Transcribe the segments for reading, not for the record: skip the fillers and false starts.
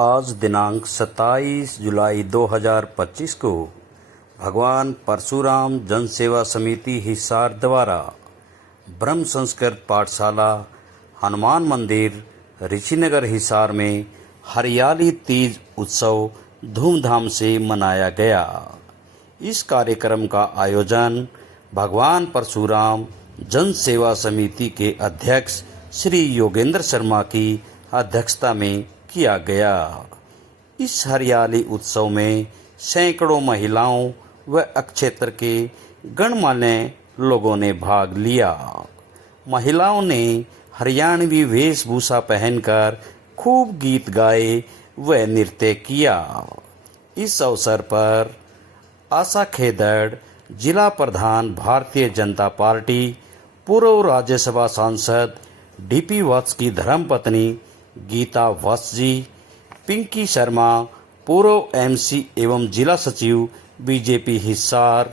आज दिनांक 27 जुलाई 2025 को भगवान परशुराम जन सेवा समिति हिसार द्वारा ब्रह्म संस्कृत पाठशाला हनुमान मंदिर ऋषिनगर हिसार में हरियाली तीज उत्सव धूमधाम से मनाया गया। इस कार्यक्रम का आयोजन भगवान परशुराम जन सेवा समिति के अध्यक्ष श्री योगेंद्र शर्मा की अध्यक्षता में किया गया। इस हरियाली उत्सव में सैकड़ों महिलाओं व क्षेत्र के गणमान्य लोगों ने भाग लिया। महिलाओं ने हरियाणवी वेशभूषा पहनकर खूब गीत गाए व नृत्य किया। इस अवसर पर आशा खेदड़, जिला प्रधान भारतीय जनता पार्टी, पूर्व राज्यसभा सांसद डीपी वत्स की धर्मपत्नी गीता वत्स जी, पिंकी शर्मा, पूर्व एमसी एवं जिला सचिव बीजेपी हिसार,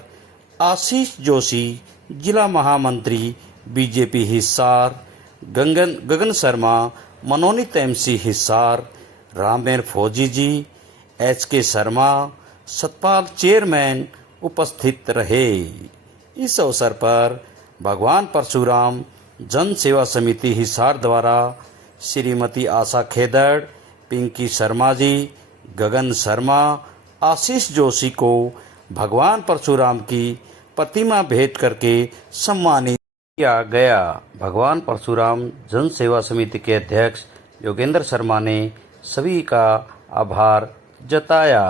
आशीष जोशी, जिला महामंत्री बीजेपी हिसार, गगन शर्मा, मनोनीत एमसी हिसार, रामेर फौजी जी, एचके शर्मा, सतपाल चेयरमैन उपस्थित रहे। इस अवसर पर भगवान परशुराम जन सेवा समिति हिसार द्वारा श्रीमती आशा खेदड़, पिंकी शर्मा जी, गगन शर्मा, आशीष जोशी को भगवान परशुराम की प्रतिमा भेंट करके सम्मानित किया गया। भगवान परशुराम जन सेवा समिति के अध्यक्ष योगेंद्र शर्मा ने सभी का आभार जताया।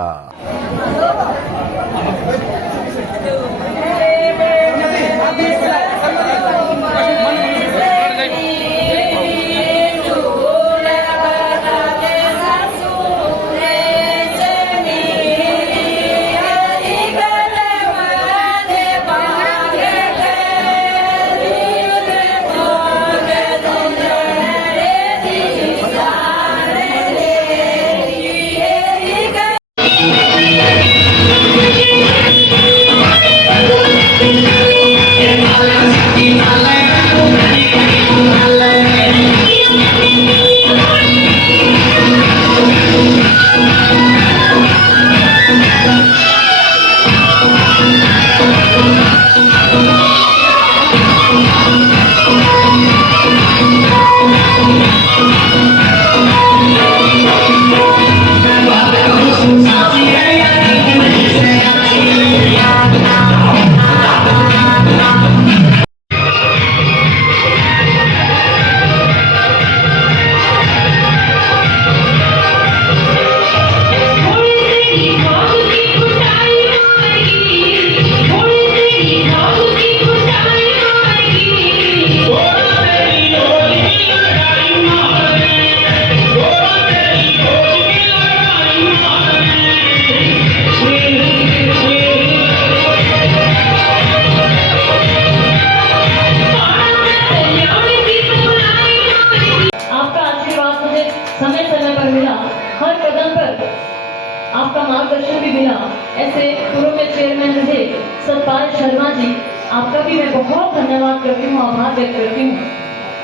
आपका मार्गदर्शन भी मिला। ऐसे पूर्व में चेयरमैन रहे सतपाल शर्मा जी, आपका भी मैं बहुत धन्यवाद करती हूँ, आभार व्यक्त करती हूँ।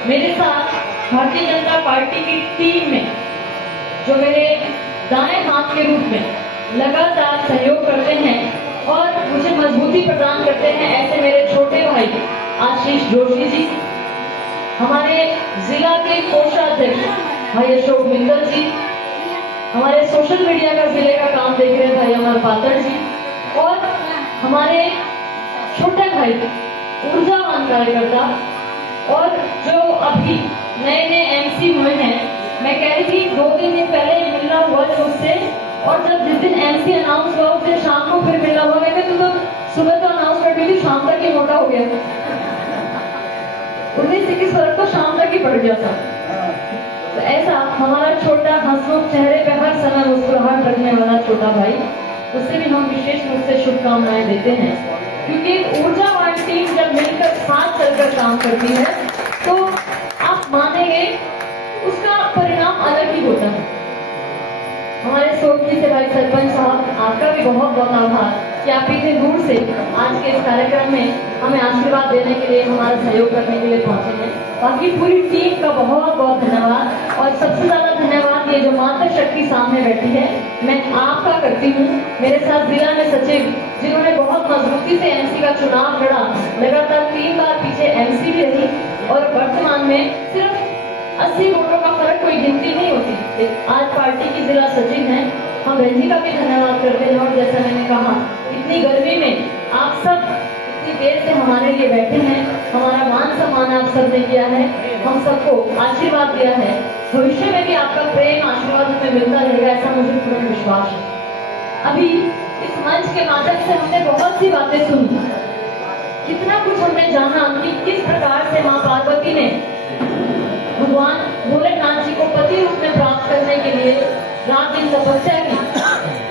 मेरे साथ भारतीय जनता पार्टी की टीम में जो मेरे दाएं हाथ के रूप में लगातार सहयोग करते हैं और मुझे मजबूती प्रदान करते हैं, ऐसे मेरे छोटे भाई आशीष जोशी जी, हमारे जिला के कोषाध्यक्ष भाई अशोक मित्तल जी, हमारे सोशल मीडिया का जिले का काम देख रहे भाई अमर पात्र जी, और हमारे छोटे भाई ऊर्जावान कार्यकर्ता, और जो अभी नए नए एमसी हुए हैं। मैं कह रही थी 2 दिन पहले मिलना हुआ था उससे, और जब जिस दिन एमसी अनाउंस हुआ उस दिन शाम को फिर मिलना हुआ। मैं कहती तो सुबह तो अनाउंस कर दी थी, शाम तक ही मोटा हो गया, 19-21 फर्क तो शाम तक ही पड़ गया था। तो ऐसा हमारा छोटा हंसमुख, चेहरे पे हर समय मुस्कुराहट रखने वाला छोटा भाई, उससे भी हम विशेष रूप से शुभकामनाएं देते हैं, क्योंकि ऊर्जावान टीम जब मिलकर साथ चलकर काम करती है तो आप मानेंगे उसका परिणाम अलग ही होता है। हमारे सोखी से भाई सरपंच साहब, आपका भी बहुत बहुत आभार कि आप इतने दूर से आज के इस कार्यक्रम में हमें आशीर्वाद देने के लिए, हमारा सहयोग करने के लिए पहुंचे हैं। बाकी पूरी टीम का बहुत बहुत धन्यवाद, और सबसे ज्यादा धन्यवाद ये जो मातृशक्ति सामने बैठी है मैं आपका करती हूँ। मेरे साथ जिला में सचिव जिन्होंने बहुत मजबूती से एमसी का चुनाव लड़ा, लगातार 3 बार पीछे एमसी भी रही और वर्तमान में सिर्फ 80 वोटों का फर्क कोई गिनती नहीं होती। आज पार्टी की जिला सचिव हैं, हम बहन का भी धन्यवाद करते हैं। और जैसा मैंने कहा, इतनी गर्मी में आप सब इतनी देर से हमारे लिए बैठे हैं, हमारा मान सम्मान आप सबने किया है, हम सबको आशीर्वाद दिया है। भविष्य में भी आपका प्रेम आशीर्वाद हमें मिलता रहेगा, ऐसा मुझे पूर्ण विश्वास है। अभी इस मंच के माध्यम से हमने बहुत सी बातें सुनी, कितना कुछ हमने जाना कि किस प्रकार से माँ पार्वती ने भगवान भोलेनाथ जी को पति रूप में प्राप्त करने के लिए रात दिन तपस्या की।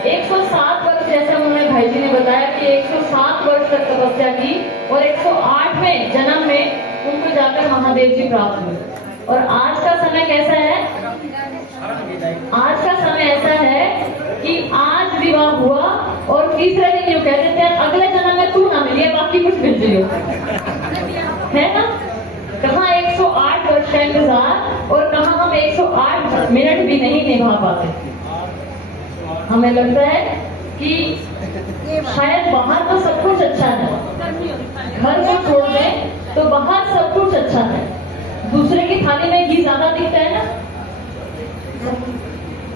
107 वर्ष, जैसे उन्होंने भाई जी ने बताया कि 107 वर्ष तक तपस्या की और 108वें जन्म में उनको जाकर महादेव जी प्राप्त हुए। और आज का समय कैसा है? आज का समय ऐसा है कि आज विवाह हुआ और तीसरे दिन यूँ कह देते हैं अगले जन्म में तू ना मिलिए, बाकी कुछ मिल जियो, है ना? कहाँ 108 वर्ष का इंतजार और कहाँ हम 108 मिनट भी नहीं निभा पाते। हमें लगता है कि शायद बाहर तो सब कुछ अच्छा है, घर को छोड़ दें तो बाहर सब कुछ अच्छा है, दूसरे की थाली में घी ज्यादा दिखता है ना।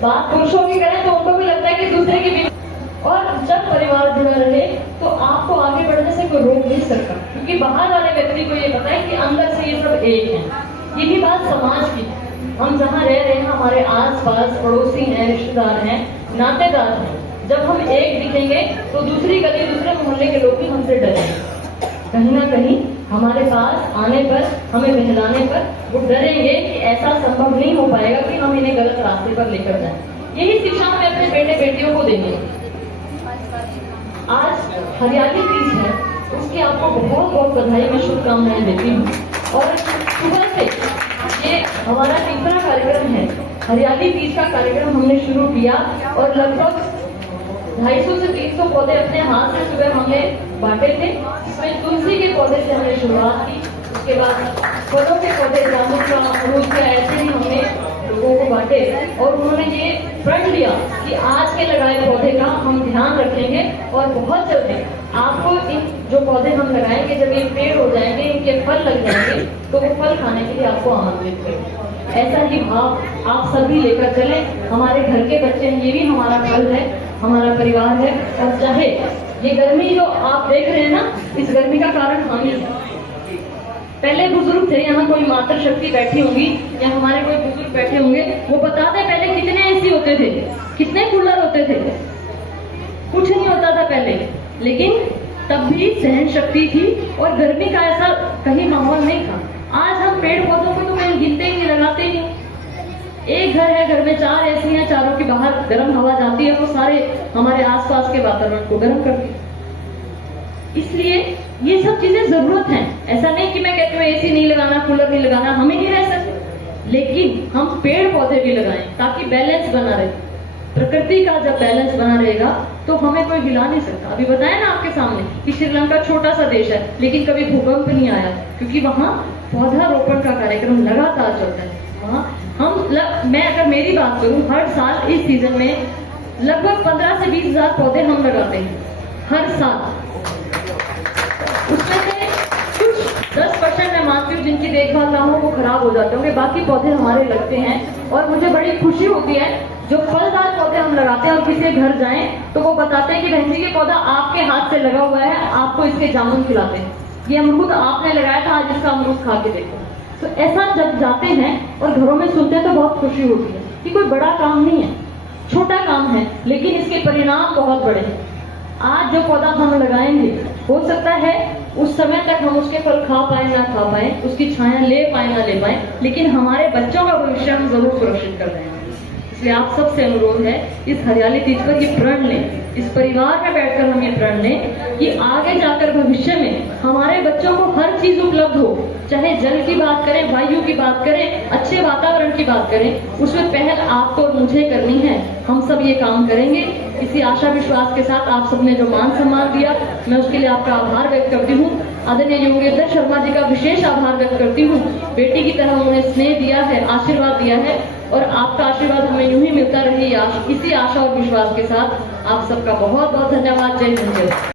बात पुरुषों की करें तो उनको भी लगता है कि दूसरे की भी। और जब परिवार जुड़ा रहे तो आपको आगे बढ़ने से कोई रोक नहीं सकता, क्योंकि बाहर वाले व्यक्ति को ये पता है कि अंदर से ये सब एक है। यही बात समाज की, हम जहाँ रह रहे हैं हमारे आसपास पड़ोसी हैं, रिश्तेदार हैं, नातेदार हैं, जब हम एक दिखेंगे तो दूसरी गली दूसरे मोहल्ले के लोग भी हमसे डरेंगे। कहीं ना कहीं हमारे पास आने पर, हमें बहलाने पर वो डरेंगे कि ऐसा संभव नहीं हो पाएगा कि हम इन्हें गलत रास्ते पर लेकर जाएं। यही शिक्षा हमें अपने बेटे बेटियों को देंगे। आज हरियाली तीज है, उसकी आपको बहुत बहुत बधाई, मैं शुभकामनाएं देती हूँ। और सुबह से ये हमारा तीसरा कार्यक्रम है, हरियाली तीज का कार्यक्रम हमने शुरू किया और लगभग 250 से 300 पौधे अपने हाथ से सुबह हमने बांटे थे। इसमें तुलसी के पौधे से हमने शुरुआत की, उसके बाद फलों के पौधे, जामुन का, अमरूद का, ऐसे ही हमने लोगों को बांटे। और उन्होंने ये प्रण लिया कि आज के लगाए पौधे का हम ध्यान रखेंगे और बहुत जल्दी आपको इन जो पौधे हम लगाएंगे, जब ये पेड़ हो जाएंगे, इनके फल लग जाएंगे, तो वो फल खाने के लिए आपको आमंत्रित करेंगे। ऐसा ही भाव आप सभी लेकर चले। हमारे घर के बच्चे हैं, ये भी हमारा फल है, हमारा परिवार है। और चाहे ये गर्मी जो आप देख रहे हैं ना, इस गर्मी का कारण हम ही है। पहले बुजुर्ग थे, यहाँ कोई मातृशक्ति बैठी होंगी या हमारे कोई बुजुर्ग बैठे होंगे, वो बताते पहले कितने एसी होते थे, कितने कूलर होते थे, कुछ नहीं होता था पहले, लेकिन तब भी सहन शक्ति थी और गर्मी का ऐसा कहीं माहौल नहीं था। आज हम पेड़ पौधों को तो कहीं गिनते ही नहीं, लगाते ही नहीं। एक घर है, घर में 4 एसी हैं, चारों की बाहर गर्म हवा जाती है, वो सारे हमारे आसपास के वातावरण को गर्म करती है। इसलिए ये सब चीजें जरूरत है। ऐसा नहीं कि मैं कहती हूँ एसी नहीं लगाना, कूलर नहीं लगाना, हम ही नहीं रह सकते, लेकिन हम पेड़ पौधे भी लगाएं ताकि बैलेंस बना रहे। प्रकृति का जब बैलेंस बना रहेगा तो हमें कोई हिला नहीं सकता। अभी बताया ना आपके सामने कि श्रीलंका छोटा सा देश है, लेकिन कभी भूकंप नहीं आया, क्योंकि वहाँ पौधारोपण का कार्यक्रम लगातार चलता है। मैं अगर मेरी बात करूं, हर साल इस सीजन में लगभग 15 से 20 हजार पौधे हम लगाते हैं हर साल। उसमें से कुछ 10% मैं मानती हूँ जिनकी देखभाल ना हो वो खराब हो जाते होंगे, बाकी पौधे हमारे लगते हैं। और मुझे बड़ी खुशी होती है जो फलदार पौधे हम लगाते हैं और किसी घर जाएं तो वो बताते हैं कि बहन जी ये पौधा आपके हाथ से लगा हुआ है, आपको इसके जामुन खिलाते हैं, ये अमरूद आपने लगाया था, आज इसका अमरूद खा के देखो। तो ऐसा जब जाते हैं और घरों में सुनते हैं तो बहुत खुशी होती है कि कोई बड़ा काम नहीं है, छोटा काम है, लेकिन इसके परिणाम बहुत बड़े हैं। आज जो पौधा हम लगाएंगे हो सकता है उस समय तक हम उसके फल खा पाए ना खा पाए, उसकी छाया ले पाए ना ले पाए, लेकिन हमारे बच्चों का भविष्य हम जरूर सुरक्षित कर रहे हैं। इसलिए आप सबसे अनुरोध है इस हरियाली तीज पर ये प्रण लें, इस परिवार में बैठकर हम ये प्रण लें कि आगे जाकर भविष्य में हमारे बच्चों को हर चीज उपलब्ध हो, चाहे जल की बात करें, वायु की बात करें, अच्छे वातावरण की बात करें, उसमें पहल आपको और मुझे करनी है। हम सब ये काम करेंगे। इसी आशा विश्वास के साथ आप सबने जो मान सम्मान दिया, मैं उसके लिए आपका आभार व्यक्त करती हूँ। आदरणीय योगेंद्र शर्मा जी का विशेष आभार व्यक्त करती हूँ। बेटी की तरह उन्होंने स्नेह दिया है, आशीर्वाद दिया है और आपका आशीर्वाद हमें यूं ही मिलता रहे इसी आशा और विश्वास के साथ आप सबका बहुत बहुत धन्यवाद। जय हिंद।